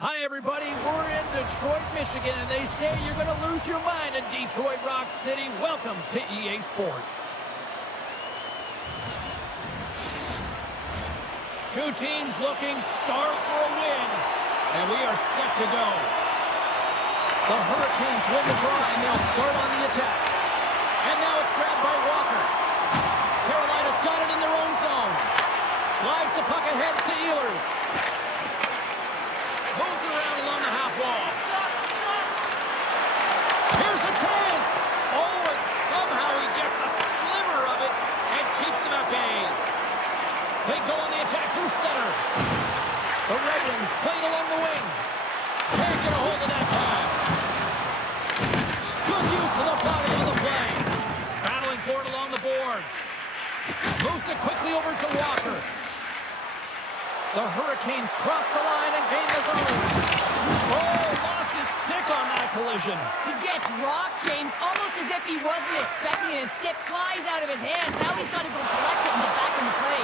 Hi, everybody. We're in Detroit, Michigan, and they say you're going to lose your mind in Detroit Rock City. Welcome to EA Sports. Two teams looking stark for a win, and we are set to go. The Hurricanes win the draw, and they'll start on the attack. And now it's grabbed by Walker. Carolina's got it in their own zone. Slides the puck ahead to Ehlers. Moves around along the half wall. Here's a chance. Oh, and somehow he gets a sliver of it and keeps them at bay. They go on the attack through center. The Red Wings played along the wing. Can't get a hold of that pass. Good use of the body on the play. Battling for it along the boards. Moves it quickly over to Walker. The Hurricanes cross the line and gain the zone. Oh, lost his stick on that collision. He gets rocked, James, almost as if he wasn't expecting it. His stick flies out of his hands. Now he's got to go collect it and get back in the play.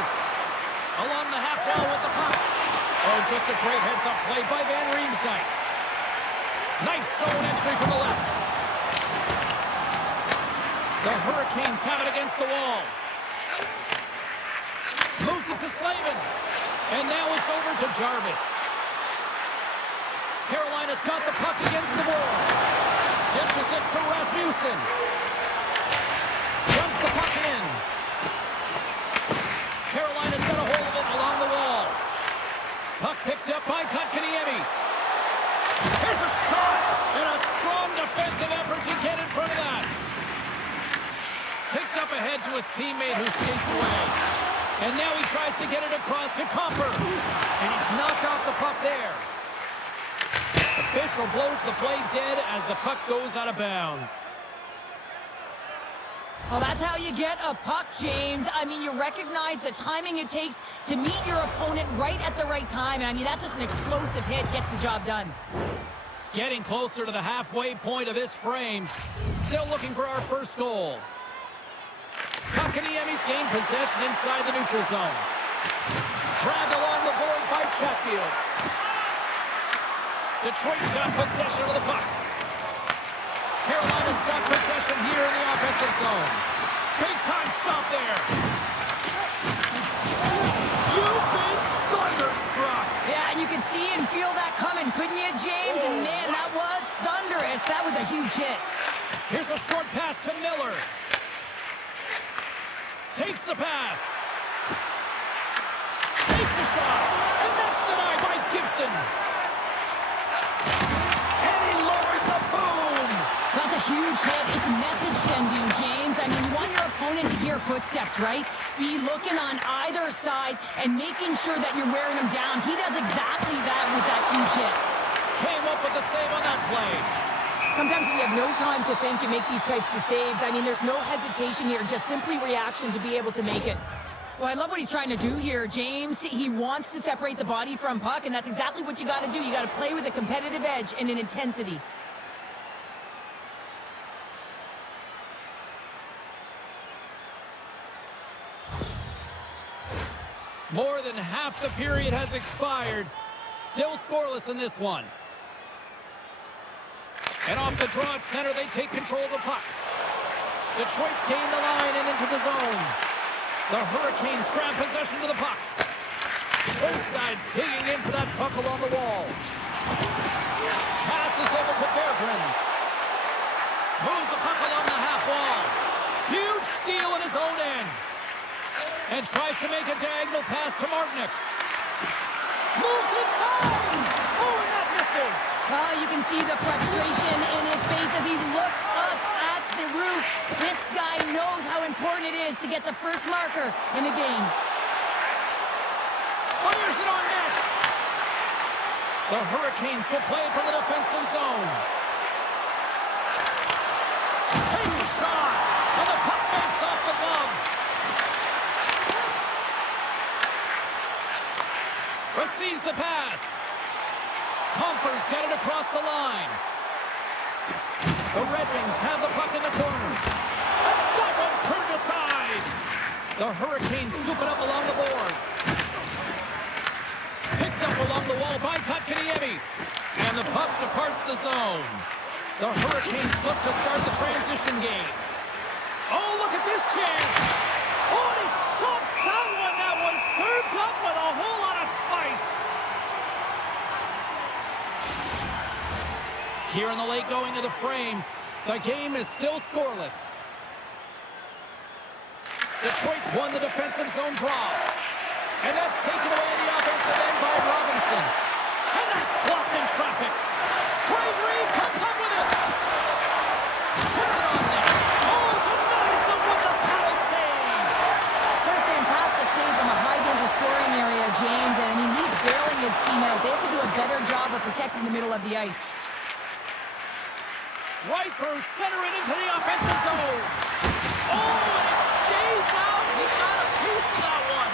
Along the half wall with the puck. Oh, just a great heads-up play by Van Riemsdyk. Nice zone entry from the left. The Hurricanes have it against the wall. Moves it to Slavin. And now it's over to Jarvis. Carolina's got the puck against the boards. Dishes it to Rasmussen. Dumps the puck in. Carolina's got a hold of it along the wall. Puck picked up by Kotkaniemi. Here's a shot and a strong defensive effort to get in front of that. Kicked up ahead to his teammate who skates away. And now he tries to get it across to Comper. And he's knocked off the puck there. Official blows the play dead as the puck goes out of bounds. Well, that's how you get a puck, James. I mean, you recognize the timing it takes to meet your opponent right at the right time. And I mean, that's just an explosive hit. Gets the job done. Getting closer to the halfway point of this frame. Still looking for our first goal. Kotkaniemi's gained possession inside the neutral zone. Dragged along the board by Chatfield. Detroit's got possession of the puck. Carolina's got possession here in the offensive zone. Big time stop there. You've been thunderstruck. Yeah, and you can see and feel that coming, couldn't you, James? And man, that was thunderous. That was a huge hit. Here's a short pass to Miller. Takes the pass. Takes a shot. And that's denied by Gibson. And he lowers the boom. That's a huge hit. It's message sending, James. I mean, you want your opponent to hear footsteps, right? Be looking on either side and making sure that you're wearing him down. He does exactly that with that huge hit. Came up with the save on that play. Sometimes when you have no time to think, you make these types of saves. I mean, there's no hesitation here, just simply reaction to be able to make it. Well, I love what he's trying to do here, James. He wants to separate the body from puck, and that's exactly what you got to do. You got to play with a competitive edge and an intensity. More than half the period has expired. Still scoreless in this one. And off the draw at center, they take control of the puck. Detroit's gained the line and into the zone. The Hurricanes grab possession of the puck. Both sides digging into that puck along the wall. Passes over to Berggren. Moves the puck along the half wall. Huge steal in his own end. And tries to make a diagonal pass to Martinick. Moves inside! Oh, and that misses! You can see the frustration in his face as he looks up at the roof. This guy knows how important it is to get the first marker in a game. Fires it on net! The Hurricanes will play from the defensive zone. Takes a shot! And the puck makes off the glove. Receives the pass. Comper's got it across the line. The Red Wings have the puck in the corner. And that one's turned aside. The Hurricanes scoop it up along the boards. Picked up along along the wall by Kotkaniemi. And the puck departs the zone. The Hurricanes look to start the transition game. Oh, look at this chance. Oh, and he stops that one. That was served up with a whole lot of spice. Here in the late going of the frame, the game is still scoreless. Detroit's won the defensive zone draw. And that's taken away in the offensive end by Robinson. And that's blocked in traffic. Great read, comes up with it. Puts it on net. Oh, denies them with the paddle save. What a fantastic save from a high-danger scoring area, James. And, I mean, he's bailing his team out. They have to do a better job of protecting the middle of the ice. Right through center and into the offensive zone. Oh, and it stays out. He got a piece of that one.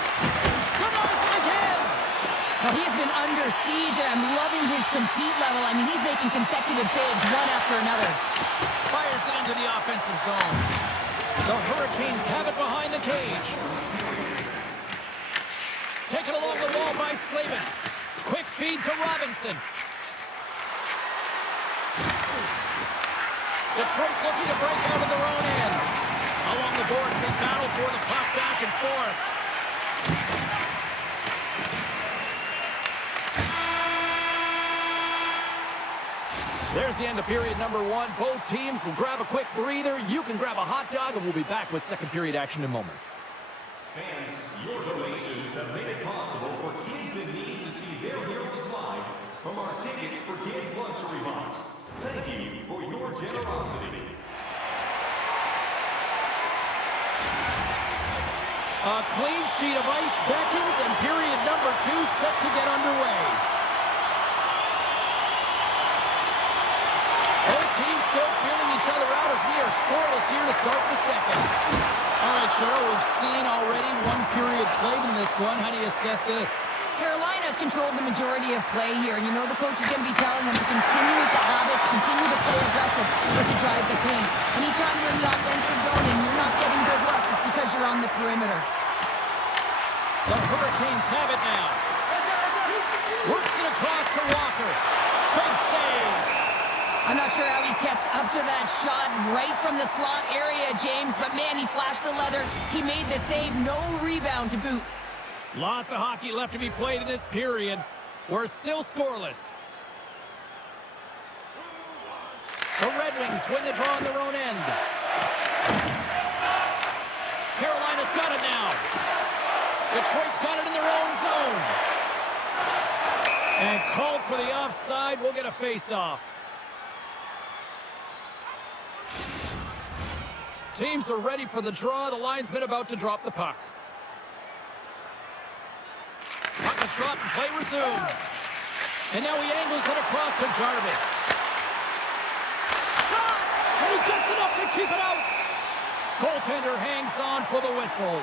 Denies him again. Well, he's been under siege, and I'm loving his compete level. I mean, he's making consecutive saves one after another. Fires it into the offensive zone. The Hurricanes have it behind the cage. Taken along the wall by Slavin. Quick feed to Robinson. Detroit's looking to break out of their own end. Along the boards, they battle for the puck back and forth. There's the end of period number one. Both teams will grab a quick breather. You can grab a hot dog, and we'll be back with second period action in moments. Fans, your donations have made it possible for kids in need to see their heroes live from our Tickets for Kids luxury box. Thank you for your generosity. A clean sheet of ice beckons, and period number two set to get underway. Both teams still feeling each other out as we are scoreless here to start the second. All right, Cheryl, we've seen already one period played in this one. How do you assess this? Carolina's controlled the majority of play here, and you know the coach is going to be telling them to continue with the habits, continue to play aggressive, but to drive the paint. Anytime you're in the offensive zone and you're not getting good looks, it's because you're on the perimeter. The Hurricanes have it now. Works it across to Walker. Big save. I'm not sure how he kept up to that shot right from the slot area, James, but man, he flashed the leather. He made the save, no rebound to boot. Lots of hockey left to be played in this period. We're still scoreless. The Red Wings win the draw on their own end. Carolina's got it now. Detroit's got it in their own zone. And called for the offside. We'll get a face-off. Teams are ready for the draw. The linesman about to drop the puck. Puck is dropped and play resumes. And now he angles it across to Jarvis. Shot! And he gets enough to keep it out. Goaltender hangs on for the whistle.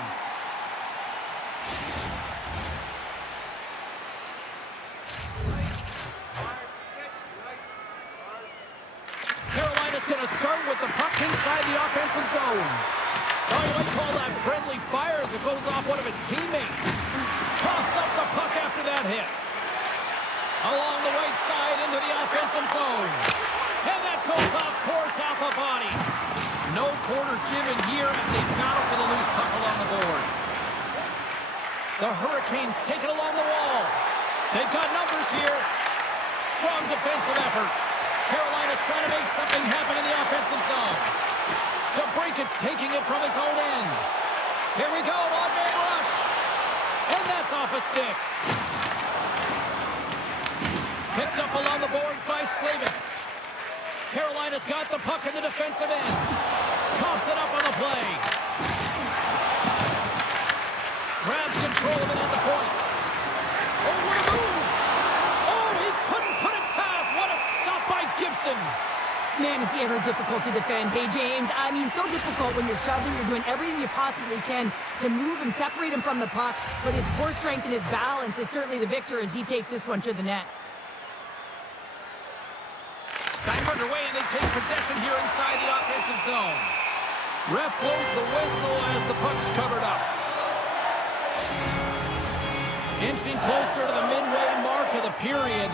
Carolina's going to start with the puck inside the offensive zone. Oh, you might call that friendly fire as it goes off one of his teammates. Toss up the puck after that hit. Along the right side into the offensive zone. And that goes off course off a body. No quarter given here as they battle for the loose puck along the boards. The Hurricanes take it along the wall. They've got numbers here. Strong defensive effort. Carolina's trying to make something happen in the offensive zone. DeBrinket's taking it from his own end. Here we go, one-man rush. And that's off a stick. Picked up along the boards by Slavin. Carolina's got the puck in the defensive end. Toss it up on the play. Grabs control of it at the point. Oh, what a move! Oh, he couldn't put it past. What a stop by Gibson. Man, is he ever difficult to defend. Hey, James, I mean, so difficult when you're shoving, you're doing everything you possibly can to move and separate him from the puck, but his core strength and his balance is certainly the victor as he takes this one to the net. Back underway, and they take possession here inside the offensive zone. Ref blows the whistle as the puck's covered up. Inching closer to the midway mark of the the period.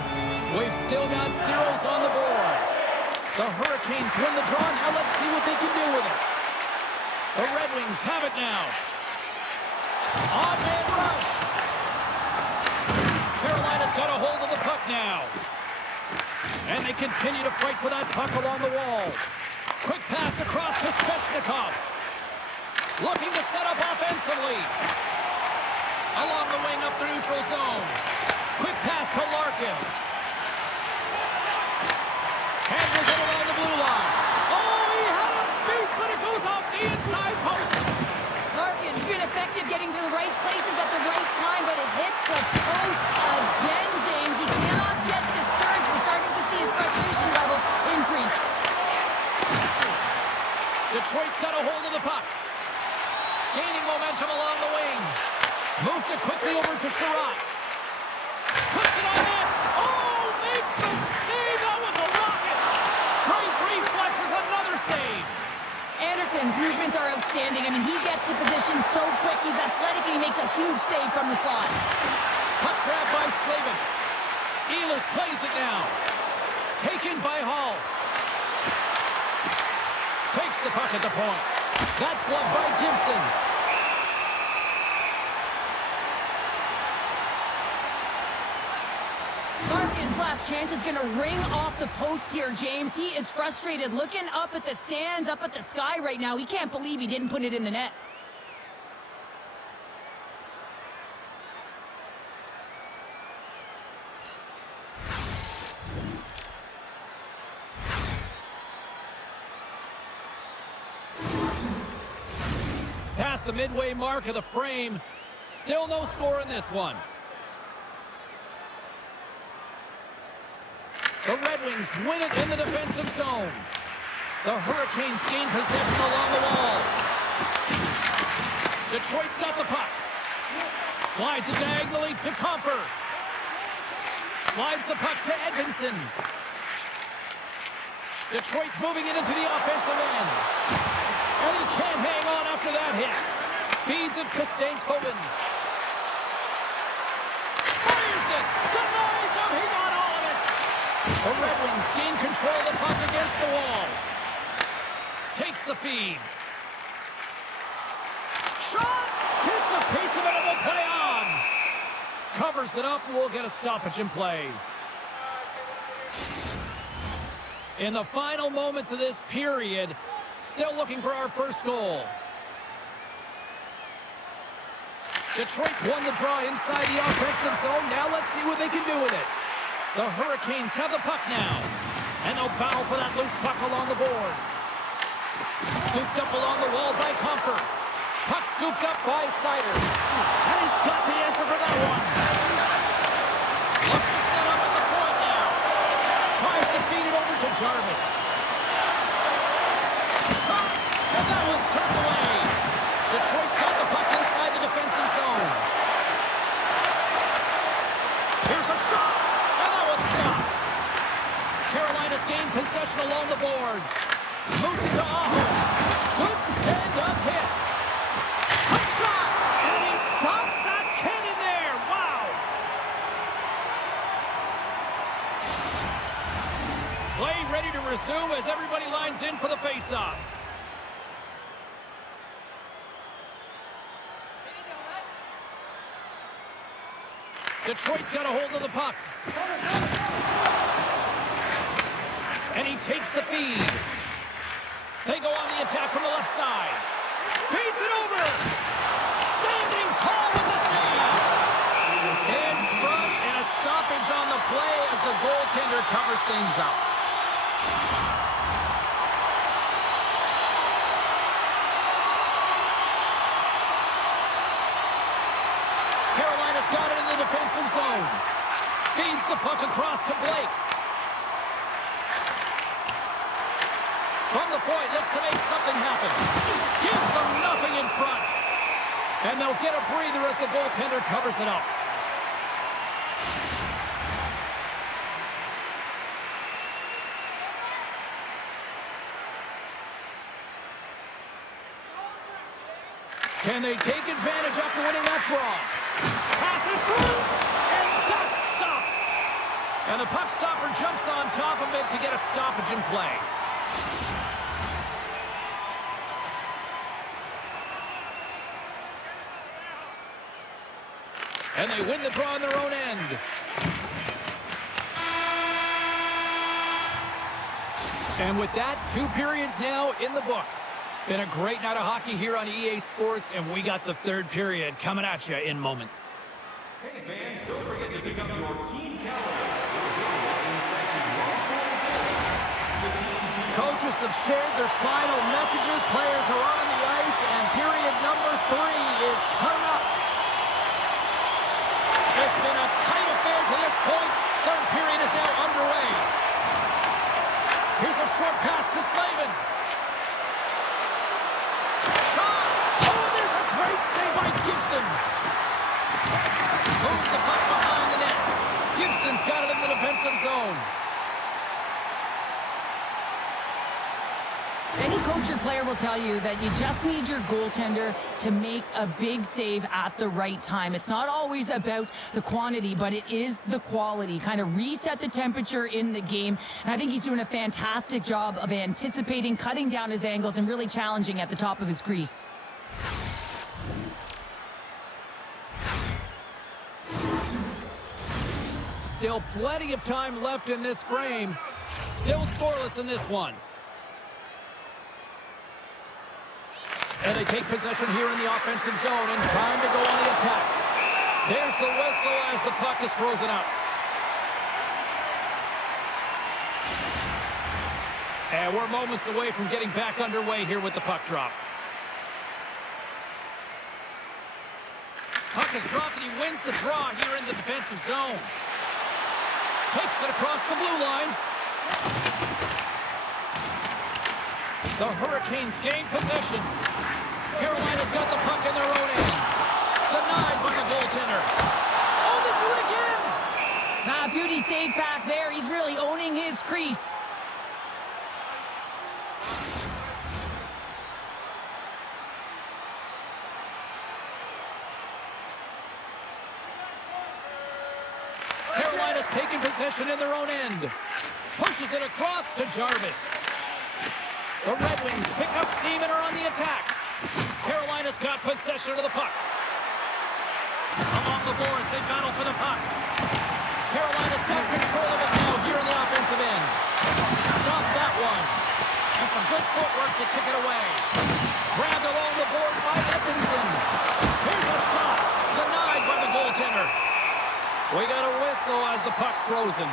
We've still got zeros on the board. The Hurricanes win the draw. Now let's see what they can do with it. The Red Wings have it now. On-man rush. Carolina's got a hold of the puck now. And they continue to fight for that puck along the wall. Quick pass across to Svechnikov. Looking to set up offensively. Along the wing up the neutral zone. Quick pass to Larkin. Handles it along the blue line. Oh, he had a beat, but it goes off the inside post. Larkin's been effective getting to the right places at the right time, but it hits the post again, James. He cannot get discouraged. We're starting to see his frustration levels increase. Detroit's got a hold of the puck. Gaining momentum along the wing. Moves it quickly over to Sherratt. Puts it on net. Oh, makes the save. That was a rocket. Great reflexes, another save. Anderson's movements are outstanding. I mean, he gets the position so quick. He's athletic and he makes a huge save from the slot. Puck grab by Slavin. Ehlers plays it now. Taken by Hall. Takes the puck at the point. That's blocked by Gibson. Larkin's last chance is going to ring off the post here, James. He is frustrated, looking up at the stands, up at the sky right now. He can't believe he didn't put it in the net. Past the midway mark of the frame. Still no score in this one. The Red Wings win it in the defensive zone. The Hurricanes gain possession along the wall. Detroit's got the puck. Slides it diagonally to Comfer. Slides the puck to Edvinsson. Detroit's moving it into the offensive end. And he can't hang on after that hit. Feeds it to Stankoven. Fires it. Denies him. He got all of it. The Red Wings gain control of the puck against the wall. Takes the feed. Shot. Gets a piece of it and will play on. Covers it up and we'll get a stoppage in play. In the final moments of this period, still looking for our first goal. Detroit's won the draw inside the offensive zone. Now let's see what they can do with it. The Hurricanes have the puck now. And they'll battle for that loose puck along the boards. Scooped up along the wall by Comfer. Puck scooped up by Seider. And he's got the answer for that one. Looks to set up at the point now. Tries to feed it over to Jarvis. Shot, and that one's turned away. Detroit's got the puck inside the defensive zone. Here's a shot, and that one's stopped. Carolina's gained possession along the boards. Moves it to Aho. Good stand-up hit. Quick shot, and he stops that cannon there. Wow. Play ready to resume as everybody lines in for the face-off. Detroit's got a hold of the puck. And he takes the feed. They go on the attack from the left side. Feeds it over. Standing tall with the save. In front and a stoppage on the play as the goaltender covers things up. Carolina's got it in the defensive zone. Feeds the puck across to Blake. From the point, looks to make something happen. Gives them nothing in front. And they'll get a breather as the goaltender covers it up. Can they take advantage after winning that draw? Pass in front, and that's stopped. And the puck stopper jumps on top of it to get a stoppage in play. And they win the draw on their own end. And with that, 2 periods now in the books. Been a great night of hockey here on EA Sports, and we got the 3rd period coming at you in moments. Hey fans, don't forget to pick up your team calendar. Coaches have shared their final messages. Players are on the ice, and period number 3 is coming up. It's been a tight affair to this point. 3rd period is now underway. Here's a short pass to Slavin. Shot! Oh, there's a great save by Gibson. Moves the puck behind the net. Gibson's got it in the defensive zone. Any coach or player will tell you that you just need your goaltender to make a big save at the right time. It's not always about the quantity, but it is the quality. Kind of reset the temperature in the game. And I think he's doing a fantastic job of anticipating, cutting down his angles, and really challenging at the top of his crease. Still plenty of time left in this frame. Still scoreless in this one. And they take possession here in the offensive zone, and time to go on the attack. There's the whistle as the puck is frozen out. And we're moments away from getting back underway here with the puck drop. Puck is dropped, and he wins the draw here in the defensive zone. Takes it across the blue line. The Hurricanes gain possession. Carolina's got the puck in their own end. Denied by the goaltender. Oh, they do it again! Beauty save back there. He's really owning his crease. Carolina's taking possession in their own end. Pushes it across to Jarvis. The Red Wings pick up steam and are on the attack. Carolina's got possession of the puck. Along the boards, they battle for the puck. Carolina's got control of it now here in the offensive end. Stop that one. And some good footwork to kick it away. Grabbed along the board by Edmondson. Here's a shot. Denied by the goaltender. We got a whistle as the puck's frozen.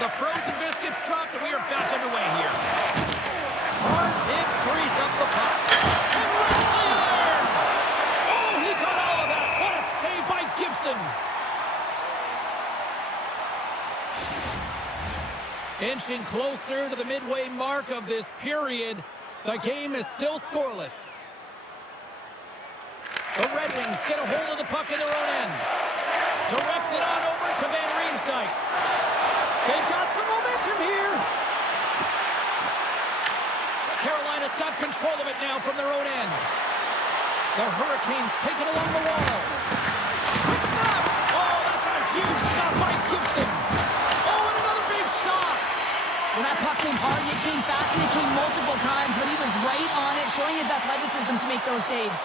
The frozen biscuits dropped, and we are back underway here. Hard hit frees up the puck. And wins the iron! Oh, he got all of that. What a save by Gibson. Inching closer to the midway mark of this period. The game is still scoreless. The Red Wings get a hold of the puck in their own end. Directs it on over to Van Riemsdyk. They've got some momentum here. Carolina's got control of it now from their own end. The Hurricanes take it along the wall. Quick stop! Oh, that's a huge stop by Gibson. Oh, and another big stop. When that puck came hard, it came fast, and it came multiple times, but he was right on it, showing his athleticism to make those saves.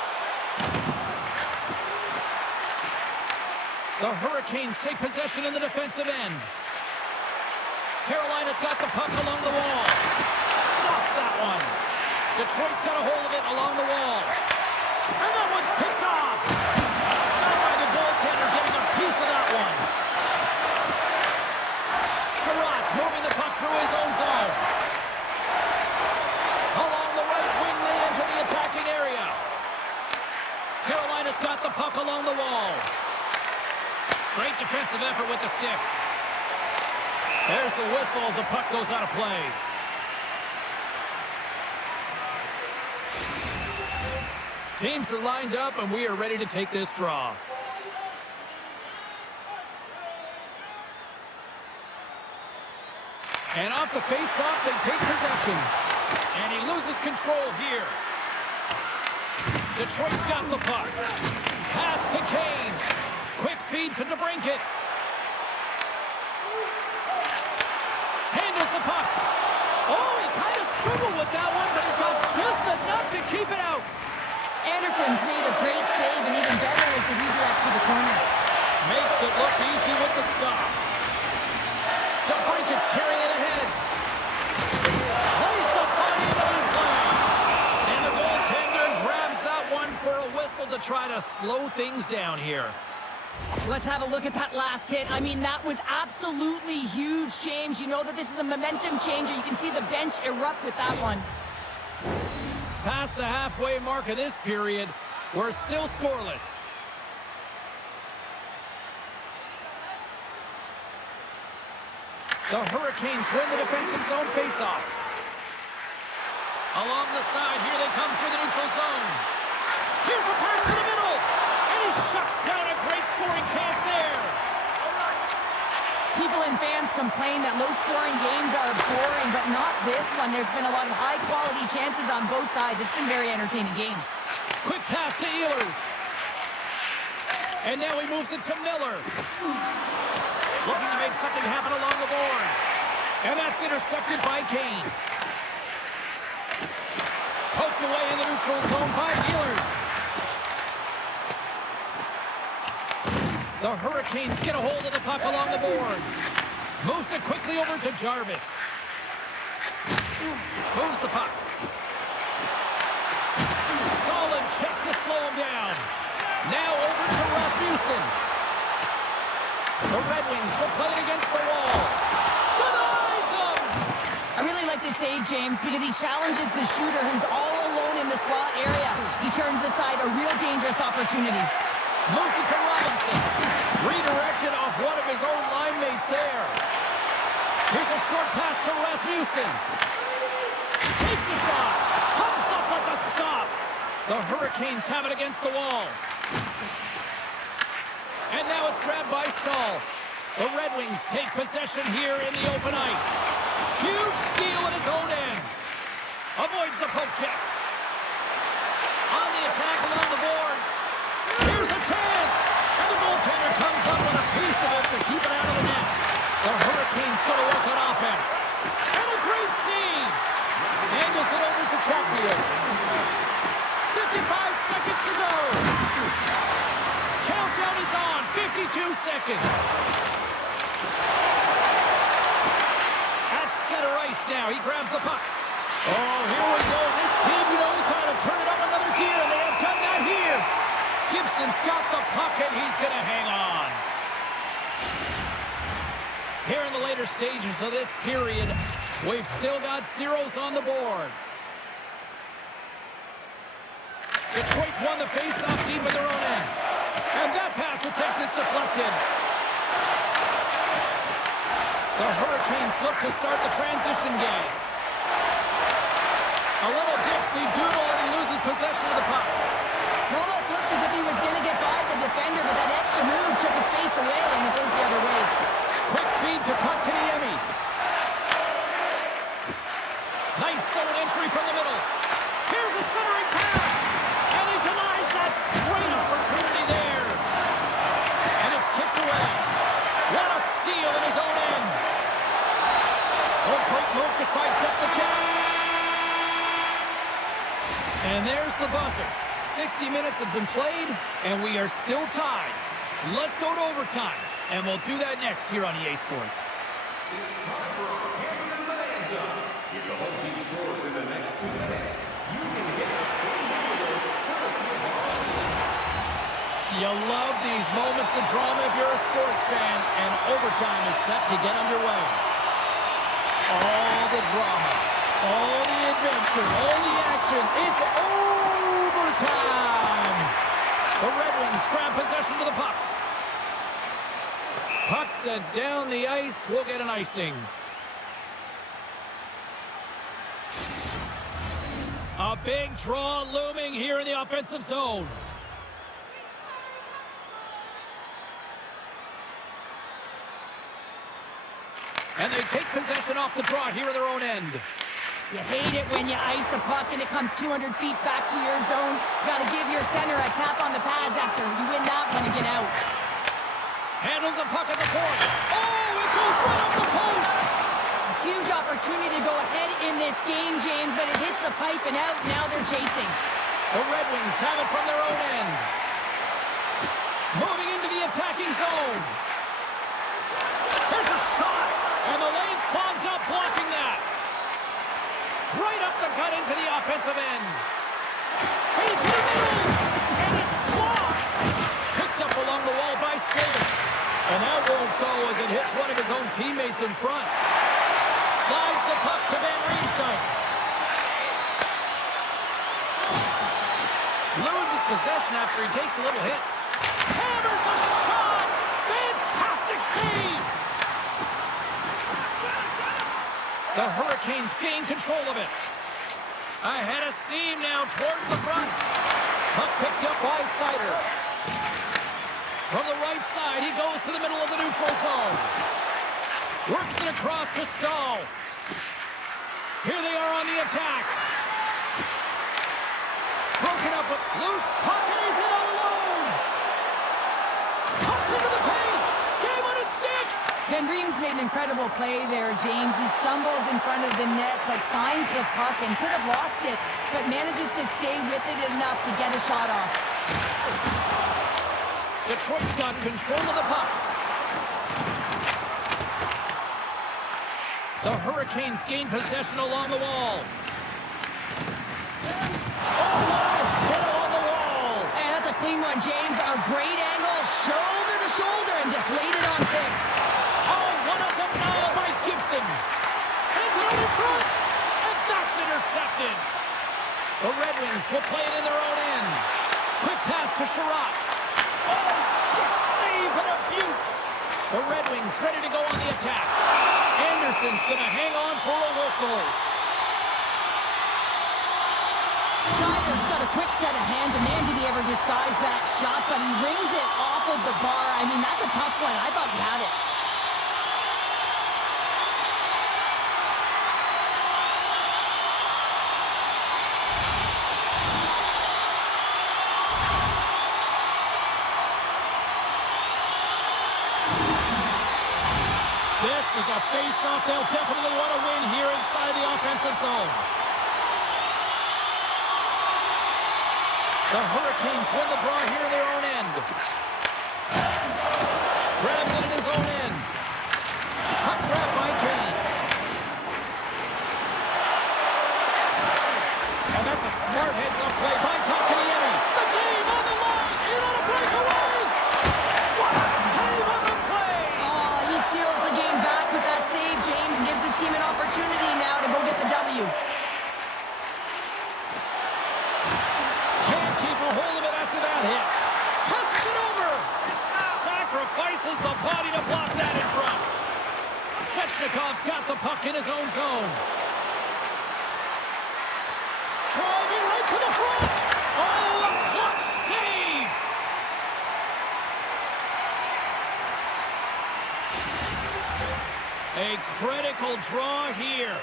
The Hurricanes take possession in the defensive end. Carolina's got the puck along the wall. Stops that one. Detroit's got a hold of it along the wall. And that one's picked off. Stopped by the goaltender, getting a piece of that one. Sherratt's moving the puck through his own zone. Along the right wing, they enter the attacking area. Carolina's got the puck along the wall. Great defensive effort with the stick. There's the whistle as the puck goes out of play. Teams are lined up, and we are ready to take this draw. And off the face-off, they take possession. And he loses control here. Detroit's got the puck. Pass to Kane. Quick feed to DeBrincat. Handles the puck. Oh, he kind of struggled with that one, but he got just enough to keep it out. Anderson's made a great save, and even better is the redirect to the corner. Makes it look easy with the stop. DeBrincat's carrying it ahead. Plays the body into the play. And the goaltender grabs that one for a whistle to try to slow things down here. Let's have a look at that last hit. I mean, that was absolutely huge, James. You know that this is a momentum changer. You can see the bench erupt with that one. Past the halfway mark of this period, we're still scoreless. The Hurricanes win the defensive zone faceoff. Along the side, here they come through the neutral zone. Here's a pass to the middle, and he shuts down a great scoring chance there. People and fans complain that low-scoring games are boring, but not this one. There's been a lot of high-quality chances on both sides. It's been a very entertaining game. Quick pass to Ehlers. And now he moves it to Miller. Looking to make something happen along the boards. And that's intercepted by Kane. Poked away in the neutral zone by Ehlers. The Hurricanes get a hold of the puck along the boards. Moves it quickly over to Jarvis. Moves the puck. Solid check to slow him down. Now over to Rasmussen. The Red Wings will play it against the wall. Denies him! I really like this save, James, because he challenges the shooter who's all alone in the slot area. He turns aside a real dangerous opportunity. Moves it to Robinson. Redirected off one of his own line mates there. Here's a short pass to Rasmussen. Takes a shot. Comes up with the stop. The Hurricanes have it against the wall. And now it's grabbed by Stahl. The Red Wings take possession here in the open ice. Huge steal at his own end. Avoids the poke check. On the attack along the boards. Here's a chance. And the goaltender comes up with a piece of it to keep it out of the net. The Hurricanes going to work on offense. And a great save. Angles it over to Chatfield. 55 seconds to go. Countdown is on. 52 seconds. At center ice now. He grabs the puck. Oh, here we go. This team knows how to turn it up another gear. They have done that here. Gibson's got the puck, and he's going to hang on. Here in the later stages of this period, we've still got zeros on the board. Detroit's won the face-off deep at their own end. And that pass attempt is deflected. The Hurricanes look to start the transition game. A little dipsy-doodle, and he loses possession of the puck. It almost looked as if he was going to get by the defender, but that extra move took his space away, and it goes the other way. Quick feed to Kotkaniemi. Nice zone entry from the middle. Here's a centering pass. And he denies that great opportunity there. And it's kicked away. What a steal in his own end. Oh, great move to sidestep the check. And there's the buzzer. 60 minutes have been played, and we are still tied. Let's go to overtime, and we'll do that next here on EA Sports. It's time for a hammer and bonanza. If the home team scores in the next 2 minutes, you can get a free hamburger courtesy of our sponsor. You love these moments of drama if you're a sports fan, and overtime is set to get underway. All the drama, all the adventure, all the action. It's overtime. The Red Wings grab possession of the puck. Puck set down the ice. We'll get an icing. A big draw looming here in the offensive zone. And they take possession off the draw here in their own end. You hate it when you ice the puck and it comes 200 feet back to your zone. Got to give your center a tap on the pads after you win that one to get out. Handles the puck at the point. Oh, it goes right off the post. A huge opportunity to go ahead in this game, James, but it hits the pipe and out. Now they're chasing. The Red Wings have it from their own end. Moving into the attacking zone. There's a shot, and the lane's clogged up blocking that. Right up the gut into the offensive end. Into the middle, and it's blocked. Picked up along the wall by Slater. And that won't go as it hits one of his own teammates in front. Slides the puck to Van Riemsdyk. Loses possession after he takes a little hit. Hammers a shot! Fantastic save! The Hurricanes gain control of it. Ahead of steam now towards the front. Puck picked up by Sider. From the right side, he goes to the middle of the neutral zone. Works it across to Stahl. Here they are on the attack. Broken up with loose puck, and he's in all alone. Pucks into the paint. Game on his stick. Van Riem's made an incredible play there, James. He stumbles in front of the net, but finds the puck and could have lost it, but manages to stay with it enough to get a shot off. Detroit's got control of the puck. The Hurricanes gain possession along the wall. Oh, what a hit on the wall! Hey, that's a clean one, James. A great angle, shoulder to shoulder, and just laid it on thick. Oh, what a denial by Gibson. Sends it out in front, and that's intercepted. The Red Wings will play it in their own end. Quick pass to Sherratt. Oh, stick save and a beaut. The Red Wings ready to go on the attack. Anderson's going to hang on for a whistle. Sider's got a quick set of hands, and man, did he ever disguise that shot, but he rings it off of the bar. I mean, that's a tough one. I thought he had it. This is a face-off they'll definitely want to win here inside the offensive zone. The Hurricanes win the draw here in their own end. Grabs it in his own end. Puck grab by Kane. And that's a smart heads-up play by Kotkaniemi. The game on the line, in on a breakaway. What a save on the play! Oh, he steals the game back with that save, James, and gives his team an opportunity now to go get the W. Can't keep a hold of it after that hit. Passes it over. Sacrifices the body to block that in front. Svechnikov's got the puck in his own zone. Driving right to the front. Oh, a clutch save. A critical draw here.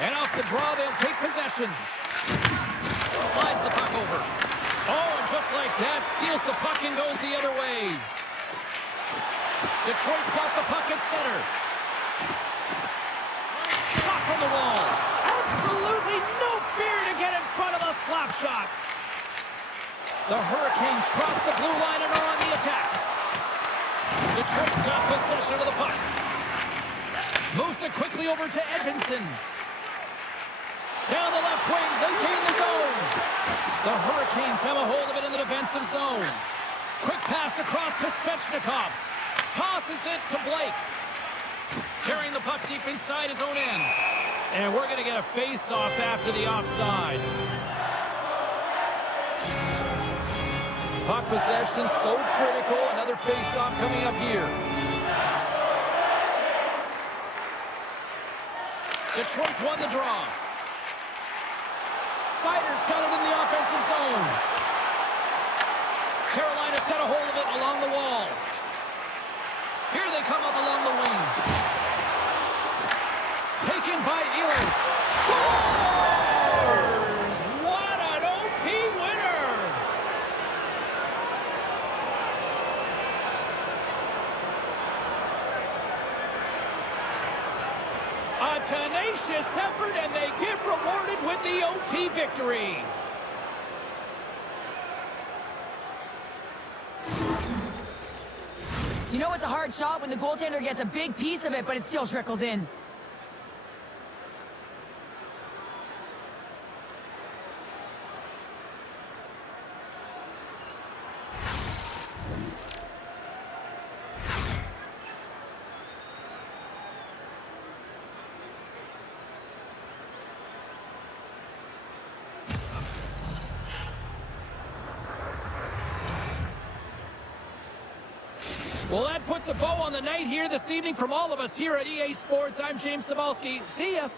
And off the draw, they'll take possession. Slides the puck over. Oh, and just like that, steals the puck and goes the other way. Detroit's got the puck at center. Shot from the wall. Absolutely no fear to get in front of the slap shot. The Hurricanes cross the blue line and are on the attack. Detroit's got possession of the puck. Moves it quickly over to Edvinsson. Down the left wing, they gain the zone. The Hurricanes have a hold of it in the defensive zone. Quick pass across to Svechnikov. Tosses it to Blake. Carrying the puck deep inside his own end. And we're going to get a face-off after the offside. Puck possession so critical. Another face-off coming up here. Detroit's won the draw. Sider's got it in the offensive zone. has got a hold of it along the wall. Here they come up along the wing. Taken by Ehlers. Scores! What an OT winner! A tenacious effort, and they get rewarded with the OT victory. You know it's a hard shot when the goaltender gets a big piece of it, but it still trickles in. Well, that puts a bow on the night here this evening from all of us here at EA Sports. I'm James Cebulski. See ya.